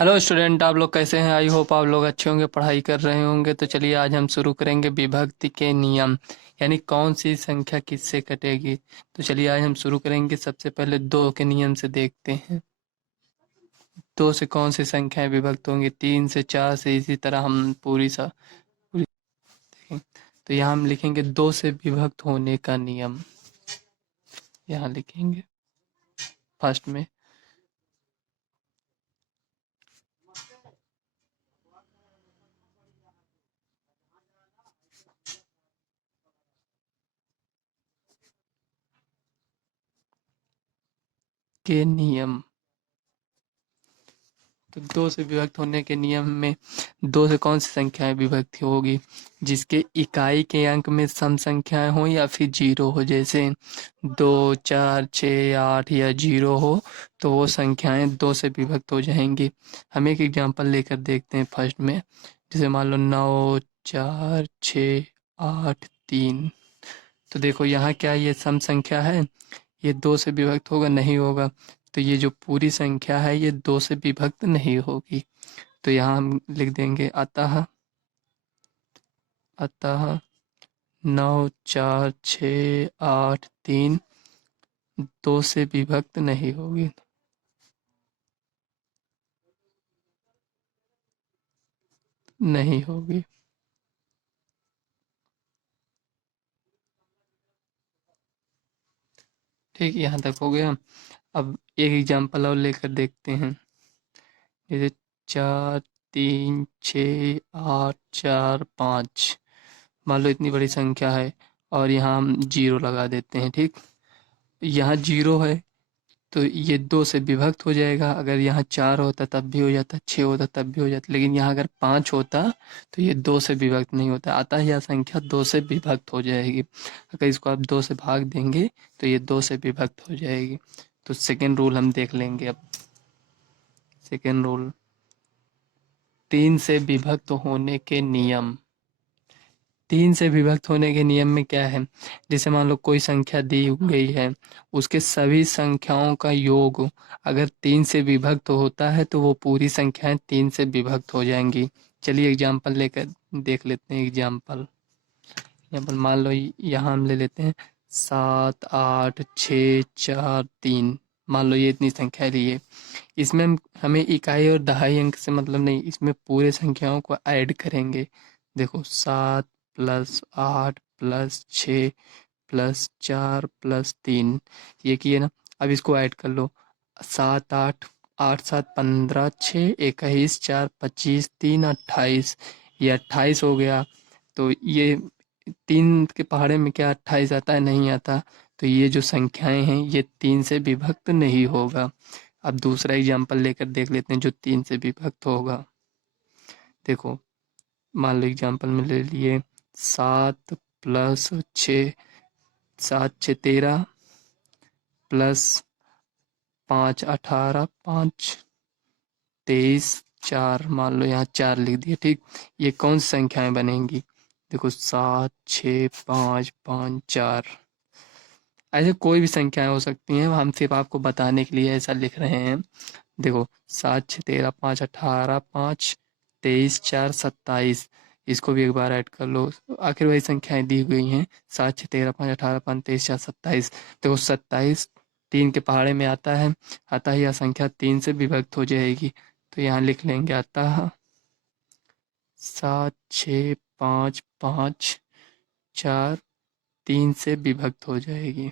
Hello student, आप लोग कैसे हैं? आई होप आप लोग अच्छे होंगे, पढ़ाई कर रहे होंगे। तो चलिए आज हम शुरू करेंगे विभक्ति के नियम, यानी कौन सी संख्या किससे कटेगी। तो चलिए आज हम शुरू करेंगे। सबसे पहले दो के नियम से देखते हैं। दो से कौन सी संख्याएं विभक्त होंगी? तीन से, चार से, इसी तरह हम पूरी देखेंगे। तो यहाँ हम लिखेंगे दो से विभक्त होने का नियम। यहाँ लिखेंगे फर्स्ट में के नियम। तो दो से विभक्त होने के नियम में दो से कौन सी संख्याएं विभक्त होगी? जिसके इकाई के अंक में सम संख्याएं हो या फिर जीरो हो, जैसे दो, चार, छः, आठ या जीरो हो, तो वो संख्याएं दो से विभक्त हो जाएंगी। हम एक एग्जांपल लेकर देखते हैं फर्स्ट में। जैसे मान लो 9, 4, 6, 8, 3। तो देखो यहाँ क्या ये सम संख्या है? ये दो से विभक्त होगा? नहीं होगा। तो ये जो पूरी संख्या है ये दो से विभक्त नहीं होगी। तो यहाँ हम लिख देंगे अतः अतः 9, 4, 6, 8, 3 दो से विभक्त नहीं होगी। नहीं होगी। ठीक, यहाँ तक हो गया। अब एक एग्जांपल और लेकर देखते हैं। जैसे 4, 3, 6, 8, 4, 5। मान लो इतनी बड़ी संख्या है और यहाँ हम जीरो लगा देते हैं। ठीक, यहाँ जीरो है तो ये दो से विभक्त हो जाएगा। अगर यहाँ चार होता तब भी हो जाता, छः होता तब भी हो जाता, लेकिन यहाँ अगर पाँच होता तो ये दो से विभक्त नहीं होता। अतः यह संख्या दो से विभक्त हो जाएगी। अगर इसको आप दो से भाग देंगे तो ये दो से विभक्त हो जाएगी। तो सेकेंड रूल हम देख लेंगे अब। सेकेंड रूल, तीन से विभक्त होने के नियम। तीन से विभक्त होने के नियम में क्या है? जैसे मान लो कोई संख्या दी गई है, उसके सभी संख्याओं का योग अगर तीन से विभक्त होता है तो वो पूरी संख्याएं तीन से विभक्त हो जाएंगी। चलिए एग्जाम्पल लेकर देख लेते हैं। एग्जाम्पल एग्जाम्पल मान लो यहाँ हम ले लेते हैं 7, 8, 6, 4, 3। मान लो ये इतनी संख्या ली है। इसमें हमें इकाई और दहाई अंक से मतलब नहीं, इसमें पूरे संख्याओं को ऐड करेंगे। देखो 7 प्लस 8 प्लस 6 प्लस 4 प्लस 3, ये किए ना। अब इसको ऐड कर लो। 7, 8, 8, 7, 15, 6, 21, 4, 25, 3, 28। ये 28 हो गया। तो ये तीन के पहाड़े में क्या 28 आता है? नहीं आता। तो ये जो संख्याएं हैं ये तीन से विभक्त नहीं होगा। अब दूसरा एग्जाम्पल लेकर देख लेते हैं जो तीन से विभक्त होगा। देखो मान लो एग्जाम्पल में ले लिए 7 प्लस 6, 7, 6, 13 प्लस 5, 18, 5, 23, 4। मान लो यहाँ 4 लिख दिए। ठीक, ये कौन सी संख्याएं बनेंगी? देखो 7, 6, 5, 5, 4। ऐसे कोई भी संख्याएं हो सकती हैं, हम सिर्फ आपको बताने के लिए ऐसा लिख रहे हैं। देखो 7, 6, 13, 5, 18, 5, 23, 4, 27। इसको भी एक बार ऐड कर लो। आखिर वही संख्याएं दी गई हैं, 7, 6, 13, 5, 18, 5, 23, 4, 27। देखो 27 तीन के पहाड़े में आता है, अतः यह संख्या तीन से विभक्त हो जाएगी। तो यहाँ लिख लेंगे अतः 7, 6, 5, 5, 4 तीन से विभक्त हो जाएगी।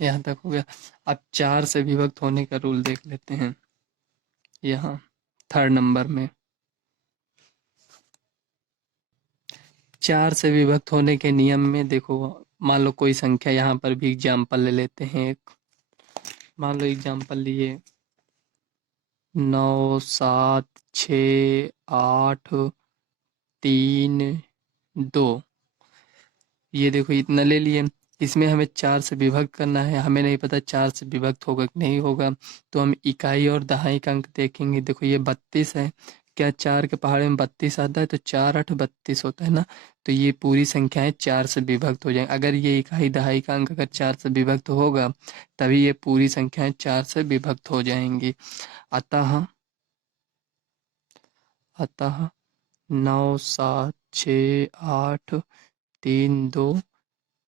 यहाँ तक हो गया। अब चार से विभक्त होने का रूल देख लेते हैं। यहाँ थर्ड नंबर में चार से विभक्त होने के नियम में देखो, मान लो कोई संख्या, यहाँ पर भी एग्जाम्पल ले लेते हैं एक। मान लो एग्जाम्पल लिए 9, 7, 6, 8, 3, 2। ये देखो इतना ले लिए। इसमें हमें 4 से विभक्त करना है, हमें नहीं पता 4 से विभक्त होगा कि नहीं होगा, तो हम इकाई और दहाई का अंक देखेंगे। देखो ये 32 है, क्या 4 के पहाड़े में 32 आता है? तो 4 8 32 होता है ना, तो ये पूरी संख्याएं 4 से विभक्त हो जाएंगी। अगर ये इकाई दहाई का अंक अगर 4 से विभक्त होगा तभी ये पूरी संख्याएं 4 से विभक्त हो जाएंगी। अतः अतः 9 7 6 8 3 2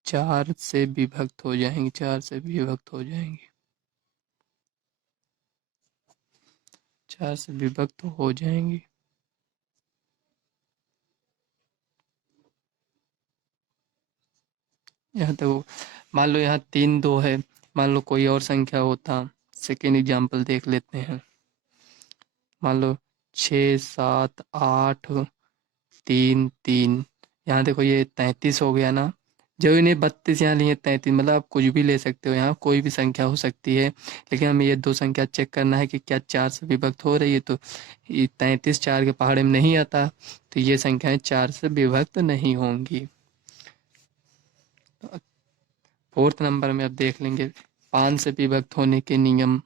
4 से विभक्त हो जाएंगी, 4 से विभक्त हो जाएंगी, 4 से विभक्त हो जाएंगी। यहाँ तक मान लो यहाँ 3 2 है, मान लो कोई और संख्या होता, सेकेंड एग्जाम्पल देख लेते हैं। मान लो 6 7 8 3 3, यहाँ देखो ये 33 हो गया ना, जो इन्हें 32 यहाँ लिए 33, मतलब आप कुछ भी ले सकते हो, यहाँ कोई भी संख्या हो सकती है, लेकिन हमें ये दो संख्या चेक करना है कि क्या 4 से विभक्त हो रही है। तो ये 33 4 के पहाड़े में नहीं आता, तो ये संख्याएं 4 से विभक्त नहीं होंगी। फोर्थ नंबर में अब देख लेंगे 5 से विभक्त होने के नियम।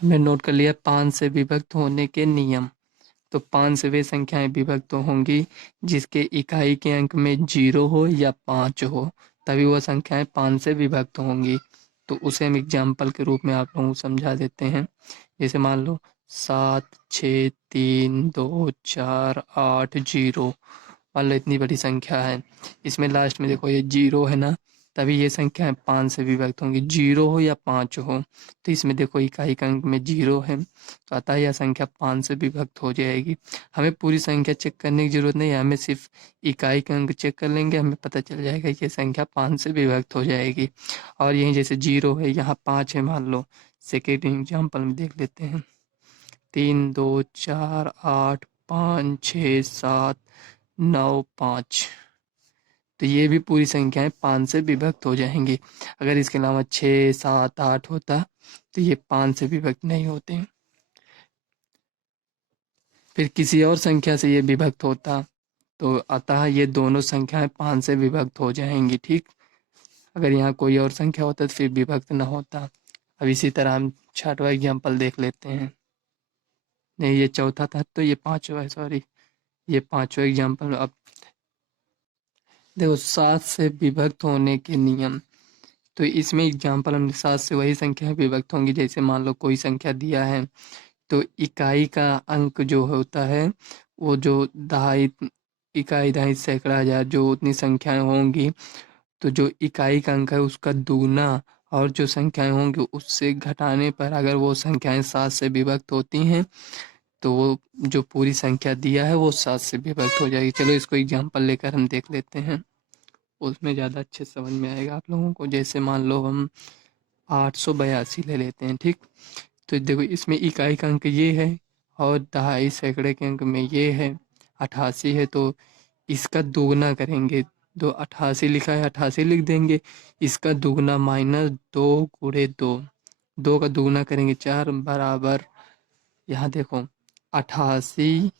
हमने नोट कर लिया 5 से विभक्त होने के नियम। तो 5 से वे संख्याएं विभक्त होंगी जिसके इकाई के अंक में 0 हो या 5 हो, तभी वह संख्याएं 5 से विभक्त होंगी। तो उसे हम एग्जाम्पल के रूप में आप लोगों को समझा देते हैं। जैसे मान लो 7 6 3 2 4 8 0, मान लो इतनी बड़ी संख्या है, इसमें लास्ट में देखो ये 0 है ना, तभी ये संख्याएं 5 से विभक्त होंगी, 0 हो या 5 हो। तो इसमें देखो इकाई का अंक में 0 है, तो अतः यह संख्या 5 से विभक्त हो जाएगी। हमें पूरी संख्या चेक करने की जरूरत नहीं है, हमें सिर्फ इकाई का अंक चेक कर लेंगे, हमें पता चल जाएगा कि ये संख्या 5 से विभक्त हो जाएगी। और यहीं जैसे 0 है, यहाँ 5 है, मान लो सेकेंड एग्जाम्पल में देख लेते हैं। 3 2 4 8 5 6 7 9 5, तो ये भी पूरी संख्याएं 5 से विभक्त हो जाएंगी। अगर इसके अलावा 6 7 8 होता तो ये 5 से विभक्त नहीं होते। फिर किसी और संख्या से ये विभक्त होता, तो अतः ये दोनों संख्याएं 5 से विभक्त हो जाएंगी। ठीक, अगर यहाँ कोई और संख्या होता तो फिर विभक्त ना होता। अब इसी तरह हम छठवां एग्जाम्पल देख लेते हैं। नहीं, ये चौथा था, तो ये पांचवा है, सॉरी, ये पांचवा एग्जाम्पल। अब देखो 7 से विभक्त होने के नियम। तो इसमें एग्जाम्पल हम 7 से वही संख्या विभक्त होंगी, जैसे मान लो कोई संख्या दिया है, तो इकाई का अंक जो होता है वो जो दहाई, इकाई दहाई सैकड़ा हजार जो उतनी संख्याएं होंगी, तो जो इकाई का अंक है उसका दुगना, और जो संख्याएं होंगी उससे घटाने पर अगर वो संख्याएं 7 से विभक्त होती हैं तो वो जो पूरी संख्या दिया है वो 7 से विभक्त हो जाएगी। चलो इसको एग्जाम्पल लेकर हम देख लेते हैं, उसमें ज़्यादा अच्छे समझ में आएगा आप लोगों को। जैसे मान लो हम 882 ले लेते हैं। ठीक, तो देखो इसमें इकाई का अंक ये है और दहाई सैकड़े के अंक में ये है 88 है, तो इसका दोगुना करेंगे। दो 88 लिखा है, 88 लिख देंगे, इसका दोगुना माइनस 2 गुणे 2, 2 का दोगुना करेंगे 4 बराबर, यहाँ देखो 88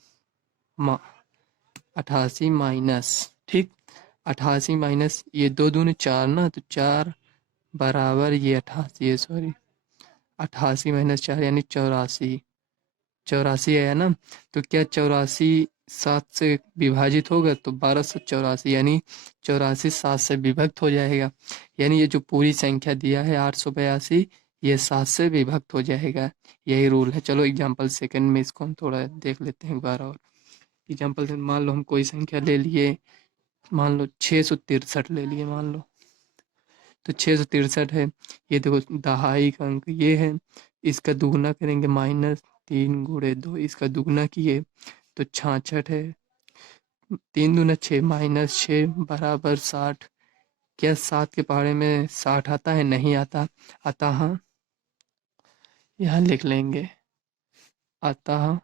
88 माइनस, ठीक, 88 माइनस ये 2 दूनी 4 ना, तो 4 बराबर ये 88 है, सॉरी 88 माइनस 4 यानी 84, 84 आया ना। तो क्या 84 7 से विभाजित होगा? तो 1284, यानी 84 7 से विभक्त हो जाएगा। यानी ये जो पूरी संख्या दिया है 882, ये 7 से विभक्त हो जाएगा। यही रूल है। चलो एग्जाम्पल सेकंड में इसको हम थोड़ा देख लेते हैं एक बार और। एग्जाम्पल से मान लो हम कोई संख्या ले लिए, मान लो 663 ले लिए मान लो, तो 663 है, ये देखो दहाई का अंक ये है, इसका दुगना करेंगे माइनस 3 गुणे 2, इसका दुगना किए तो 66 है, 3 दूना 6 माइनस 6 बराबर 60। क्या 7 के पहाड़े में 60 आता है? नहीं आता। अतः यहाँ लिख लेंगे, अतः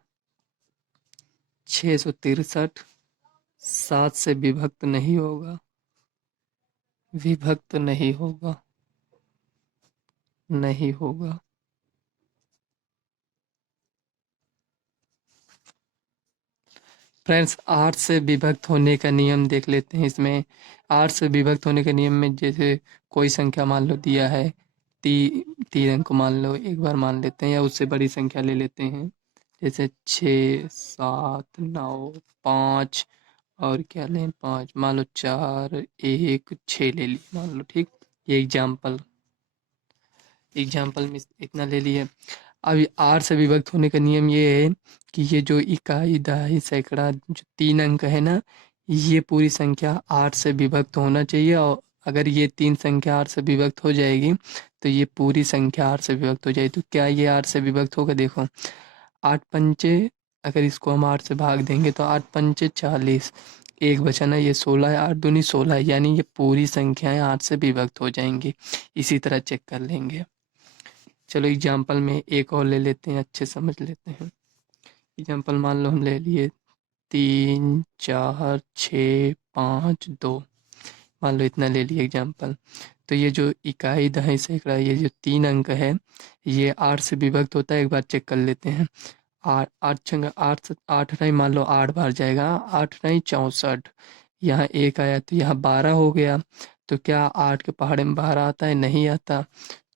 663 7 से विभक्त नहीं होगा, विभक्त नहीं होगा, नहीं होगा। फ्रेंड्स 8 से विभक्त होने का नियम देख लेते हैं। इसमें 8 से विभक्त होने के नियम में जैसे कोई संख्या मान लो दिया है, तीन अंक मान लो, एक बार मान लेते हैं या उससे बड़ी संख्या ले लेते हैं, जैसे 6, 7, 9, 5 और क्या लें, 5 मान लो, 4, 1, 6 ले ली मान लो, ठीक। ये एग्जाम्पल में इतना ले लिए। अब 8 से विभक्त होने का नियम ये है कि ये जो इकाई, दहाई, सैकड़ा जो 3 अंक है ना, ये पूरी संख्या 8 से विभक्त होना चाहिए। और अगर ये 3 संख्या 8 से विभक्त हो जाएगी तो ये पूरी संख्या 8 से विभक्त हो जाएगी। तो क्या ये 8 से विभक्त होगा? देखो, 8 पंचे, अगर इसको हम 8 से भाग देंगे तो 8 पंचे 40, एक बचा ना, ये 16 है, 8 दूनी 16 है, यानी ये पूरी संख्याएं 8 से विभक्त हो जाएंगी। इसी तरह चेक कर लेंगे। चलो एग्जाम्पल में एक और ले लेते हैं, अच्छे समझ लेते हैं। एग्जाम्पल मान लो हम ले लिए 3, 4, 6, 5, 2, मान लो इतना ले लिए एग्जाम्पल। तो ये जो इकाई, दहाई, सैकड़ा, ये जो 3 अंक है, ये 8 से विभक्त होता है। एक बार चेक कर लेते हैं। आठ आठ छंग आठ, आठ नहीं, मान लो 8 बार जाएगा, 8 नहीं 64, यहाँ एक आया तो यहाँ 12 हो गया। तो क्या 8 के पहाड़े में 12 आता है? नहीं आता।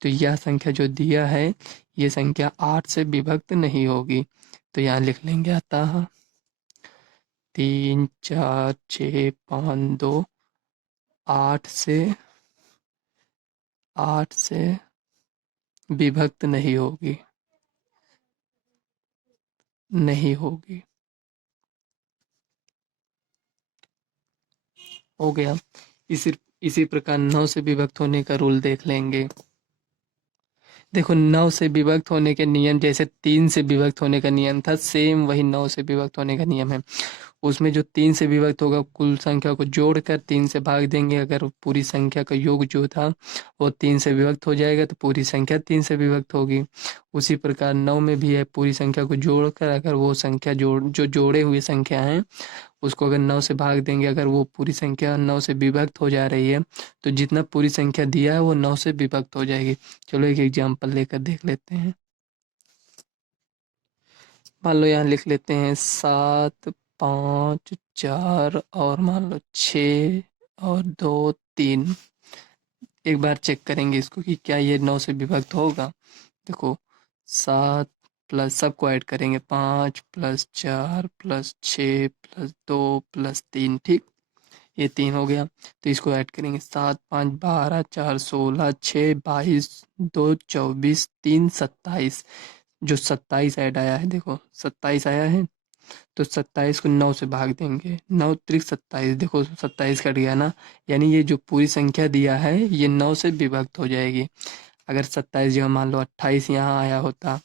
तो यह संख्या जो दिया है, ये संख्या 8 से विभक्त नहीं होगी। तो यहाँ लिख लेंगे अतः 3, 4, 6, 5, 2 8 से विभक्त नहीं होगी, नहीं होगी। हो गया। इसी इसी प्रकार 9 से विभक्त होने का रूल देख लेंगे। देखो, 9 से विभक्त होने के नियम जैसे 3 से विभक्त होने का नियम था, सेम वही 9 से विभक्त होने का नियम है। उसमें जो 3 से विभक्त होगा, कुल संख्या को जोड़कर 3 से भाग देंगे। अगर पूरी संख्या का योग जो था वो 3 से विभक्त हो जाएगा तो पूरी संख्या 3 से विभक्त होगी। उसी प्रकार 9 में भी है, पूरी संख्या को जोड़कर अगर वो संख्या जो जोड़े हुए संख्या हैं उसको अगर 9 से भाग देंगे, अगर वो पूरी संख्या 9 से विभक्त हो जा रही है तो जितना पूरी संख्या दिया है वो 9 से विभक्त हो जाएगी। चलो एक एग्जाम्पल लेकर देख लेते हैं। मान लो यहाँ लिख लेते हैं 7, 5, 4 और मान लो 6 और 2, 3। एक बार चेक करेंगे इसको कि क्या ये 9 से विभक्त होगा। देखो, 7 प्लस, सबको ऐड करेंगे, 5 प्लस 4 प्लस 6 प्लस 2 प्लस 3, ठीक। ये 3 हो गया। तो इसको ऐड करेंगे, 7, 5, 12, 4, 16, 6, 22, 2, 24, 3, 27। जो 27 ऐड आया है, देखो 27 आया है, तो 27 को 9 से भाग देंगे, 9 त्रिक 27, देखो 27 कट गया ना, यानी ये जो पूरी संख्या दिया है ये 9 से विभक्त हो जाएगी। अगर 27 जगह मान लो 28 यहाँ आया होता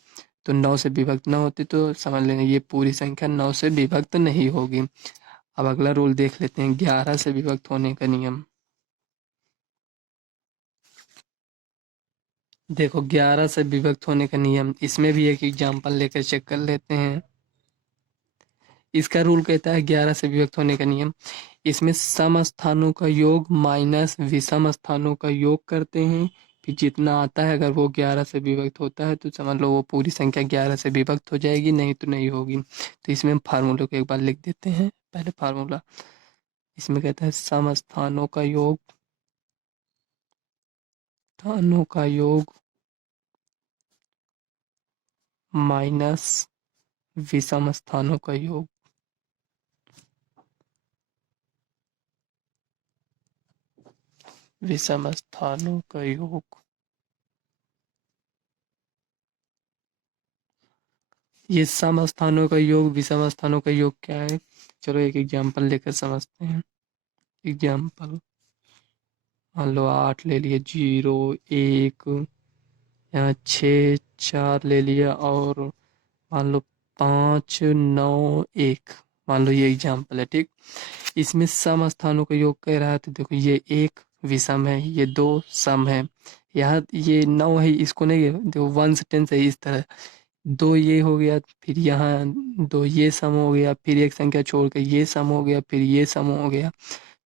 तो 9 से विभक्त न होती, तो समझ लेना ये पूरी संख्या 9 से विभक्त नहीं होगी। अब अगला रूल देख लेते हैं, 11 से विभक्त होने का नियम। देखो, 11 से विभक्त होने का नियम, इसमें भी एक एग्जाम्पल लेकर चेक कर लेते हैं। इसका रूल कहता है 11 से विभक्त होने का नियम, इसमें सम स्थानों का योग माइनस विषम स्थानों का योग करते हैं। फिर जितना आता है, अगर वो 11 से विभक्त होता है तो समझ लो वो पूरी संख्या 11 से विभक्त हो जाएगी, नहीं तो नहीं होगी। तो इसमें हम फार्मूले को एक बार लिख देते हैं। पहले फार्मूला, इसमें कहता है सम स्थानों का योग, स्थानों का योग माइनस विषम स्थानों का योग। विषम स्थानों का योग, ये सम स्थानों का योग, विषम स्थानों का योग क्या है? चलो एक एग्जाम्पल लेकर समझते हैं। एग्जाम्पल, मान लो 8 ले लिए, 0, 1, यहाँ 6, 4 ले लिया, और मान लो 5, 9, 1, मान लो ये एग्जाम्पल है, ठीक। इसमें सम स्थानों का योग कह रहा है, तो देखो ये 1 विषम है, ये 2 सम है, यहाँ ये 9 है, इसको नहीं देखो 1 से 10 है, इस तरह 2 ये हो गया, फिर यहाँ 2 ये सम हो गया, फिर एक संख्या छोड़ कर ये सम हो गया, फिर ये सम हो गया,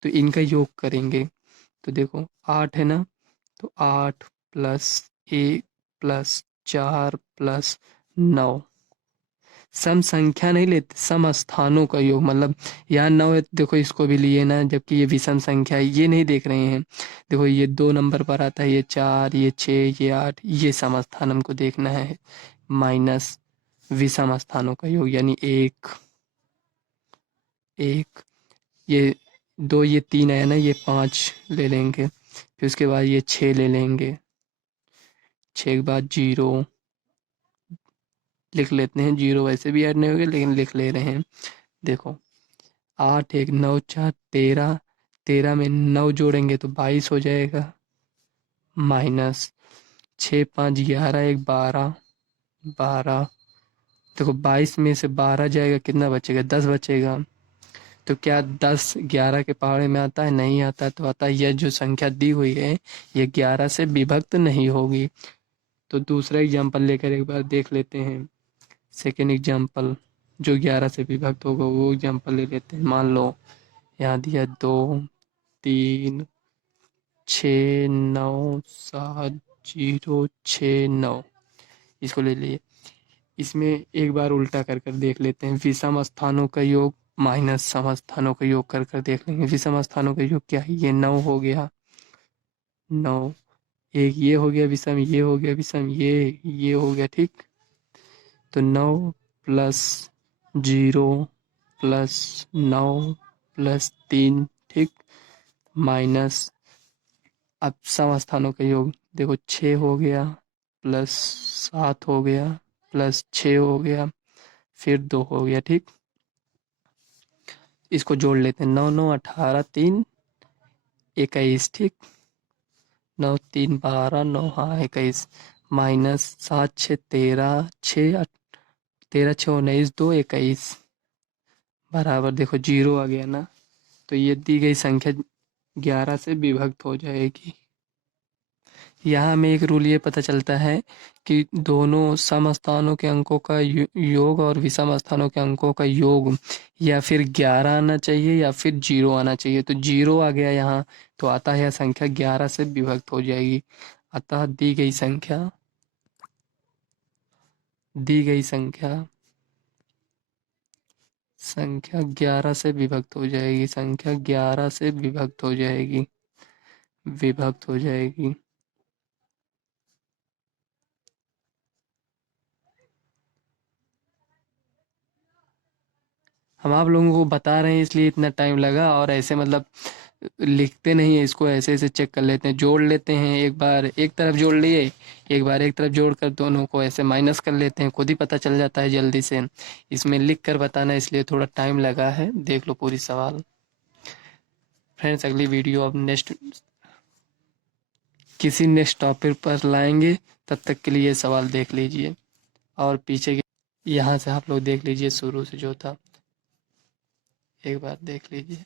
तो इनका योग करेंगे। तो देखो 8 है ना, तो 8 प्लस 1 प्लस 4 प्लस 9, सम संख्या नहीं लेते, सम स्थानों का योग। मतलब यहाँ 9 है, देखो इसको भी लिए ना, जबकि ये विषम संख्या है, ये नहीं देख रहे हैं। देखो ये 2 नंबर पर आता है, ये 4, ये 6, ये 8, ये सम स्थान हमको देखना है। माइनस विषम स्थानों का योग, यानी 1 1, ये 2, ये 3 है ना, ये 5 ले लेंगे। फिर उसके बाद ये 6 ले लेंगे, 6 के बाद 0 लिख लेते हैं। 0 वैसे भी ऐड नहीं होगा, लेकिन लिख ले रहे हैं। देखो 8 1 9 4 13, 13 में 9 जोड़ेंगे तो 22 हो जाएगा। माइनस 6 5 11 1 12, 12। देखो 22 में से 12 जाएगा, कितना बचेगा? 10 बचेगा। तो क्या 10 11 के पहाड़े में आता है? नहीं आता। तो आता है यह जो संख्या दी हुई है ये 11 से विभक्त नहीं होगी। तो दूसरा एग्जाम्पल लेकर एक बार देख लेते हैं। सेकेंड एग्जाम्पल जो 11 से विभक्त होगा वो एग्जाम्पल ले लेते हैं। मान लो यहाँ दिया 2 3 6 9 7 0 6 9, इसको ले लिए। इसमें एक बार उल्टा कर कर देख लेते हैं। विषम स्थानों का योग माइनस सम स्थानों का योग कर कर देख लेंगे। विषम स्थानों का योग क्या है? ये 9 हो गया, 9 एक ये हो गया विषम, ये हो गया विषम, ये हो गया। ठीक, तो 9 प्लस 0 प्लस 9 प्लस 3, ठीक, माइनस अब सम स्थानों का योग देखो 6 हो गया प्लस 7 हो गया प्लस 6 हो गया फिर 2 हो गया। ठीक, इसको जोड़ लेते हैं। 9 9 18 3 21, ठीक, 9 3 12 9, हाँ 21, माइनस 7 6 13 6 13 6 19 2 21 बराबर देखो 0 आ गया ना। तो ये दी गई संख्या 11 से विभक्त हो जाएगी। यहाँ हमें एक रूल ये पता चलता है कि दोनों सम स्थानों के अंकों का योग और विषम स्थानों के अंकों का योग या फिर 11 आना चाहिए या फिर 0 आना चाहिए। तो 0 आ गया यहाँ, तो आता है यह संख्या 11 से विभक्त हो जाएगी। अतः दी गई संख्या 11 से विभक्त हो जाएगी। संख्या 11 से विभक्त हो जाएगी, विभक्त हो जाएगी। हम आप लोगों को बता रहे हैं इसलिए इतना टाइम लगा, और ऐसे मतलब लिखते नहीं है इसको, ऐसे ऐसे चेक कर लेते हैं, जोड़ लेते हैं। एक बार एक तरफ जोड़ लिए, एक बार एक तरफ जोड़कर दोनों को ऐसे माइनस कर लेते हैं, खुद ही पता चल जाता है जल्दी से। इसमें लिख कर बताना इसलिए थोड़ा टाइम लगा है। देख लो पूरी सवाल। फ्रेंड्स अगली वीडियो अब किसी नेक्स्ट टॉपिक पर लाएंगे, तब तक के लिए ये सवाल देख लीजिए। और पीछे के यहाँ से आप लोग देख लीजिए, शुरू से जो था एक बार देख लीजिए।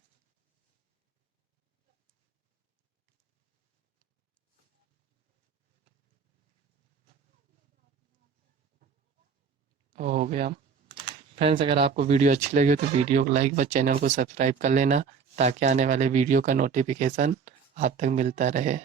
हो गया। फ्रेंड्स अगर आपको वीडियो अच्छी लगी हो तो वीडियो को लाइक व चैनल को सब्सक्राइब कर लेना, ताकि आने वाले वीडियो का नोटिफिकेशन आप तक मिलता रहे।